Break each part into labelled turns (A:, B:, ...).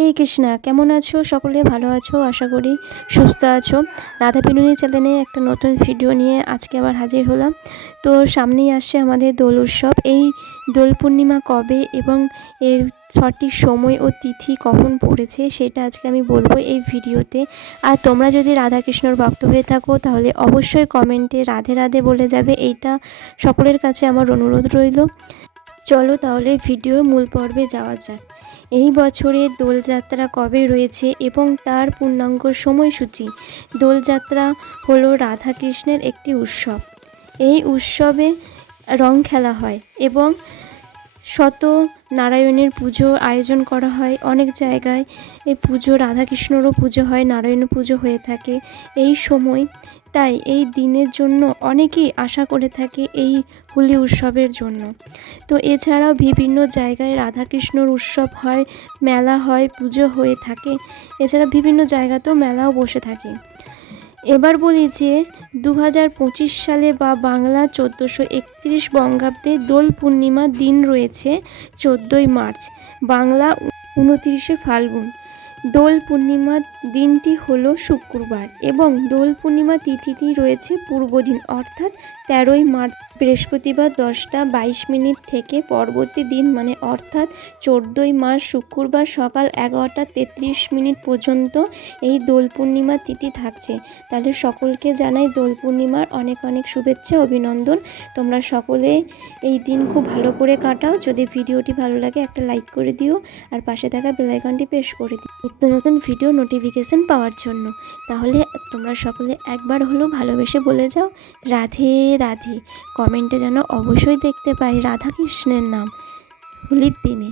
A: হে কৃষ্ণা, কেমন আছো? সকলে ভালো আছো? আশা করি সুস্থ আছো। রাধা পিনুনি চ্যানেলে একটা নতুন ভিডিও নিয়ে আজকে আবার হাজির হলাম। তো সামনেই আসছে আমাদের দোল উৎসব। এই দোল পূর্ণিমা কবে এবং এর সঠিক সময় ও তিথি কখন পড়েছে সেটা আজকে আমি বলব এই ভিডিওতে। আর তোমরা যদি রাধাকৃষ্ণর ভক্ত হয়ে থাকো, তাহলে অবশ্যই কমেন্টে রাধে রাধে বলে যাবে। এইটা সকলের কাছে আমার অনুরোধ রইল। চলো তাহলে ভিডিও মূল পর্বে যাওয়া যাক। এই বছরের দোলযাত্রা কবে রয়েছে এবং তার পূর্ণাঙ্গ সময়সূচি? দোলযাত্রা হলো রাধাকৃষ্ণের একটি উৎসব। এই উৎসবে রং খেলা হয় এবং শত নারায়ণের পুজো আয়োজন করা হয়। অনেক জায়গায় এই পুজো, রাধাকৃষ্ণরও পুজো হয়, নারায়ণ পুজো হয়ে থাকে এই সময়। তাই এই দিনের জন্য অনেকেই আশা করে থাকে এই হোলি উৎসবের জন্য। তো এছাড়াও বিভিন্ন জায়গায় রাধাকৃষ্ণর উৎসব হয়, মেলা হয়, পুজো হয়ে থাকে। এছাড়া বিভিন্ন জায়গাতেও মেলাও বসে থাকে। এবার বলি যে দু সালে বা বাংলা চোদ্দোশো একত্রিশ বঙ্গাব্দে দোল পূর্ণিমার দিন রয়েছে চোদ্দোই মার্চ, বাংলা উনত্রিশে ফাল্গুন। দোল পূর্ণিমার দিনটি হলো শুক্রবার এবং দোল পূর্ণিমা তিথিটি রয়েছে পূর্বদিন, অর্থাৎ তেরোই মার্চ, বৃহস্পতিবার দশটা বাইশ মিনিট থেকে পরবর্তী দিন মানে অর্থাৎ চোদ্দোই মার্চ শুক্রবার সকাল এগারোটা তেত্রিশ মিনিট পর্যন্ত এই দোল পূর্ণিমা তিথি থাকছে। তাহলে সকলকে জানাই দোল পূর্ণিমার অনেক অনেক শুভেচ্ছা, অভিনন্দন। তোমরা সকলে এই দিন খুব ভালো করে কাটাও। যদি ভিডিওটি ভালো লাগে একটা লাইক করে দিও আর পাশে থাকা বেলাইকনটি প্রেস করে দিও। নিত্য নতুন ভিডিও নোটিফিকেশান পাওয়ার জন্য। তাহলে তোমরা সকলে একবার হলেও ভালোবেসে বলে যাও, রাধে রাধে। কমেন্টে যেন অবশ্যই দেখতে পাই রাধা কৃষ্ণের নাম। হোলির দিনে।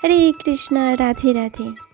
A: হরে কৃষ্ণা, রাধে রাধে।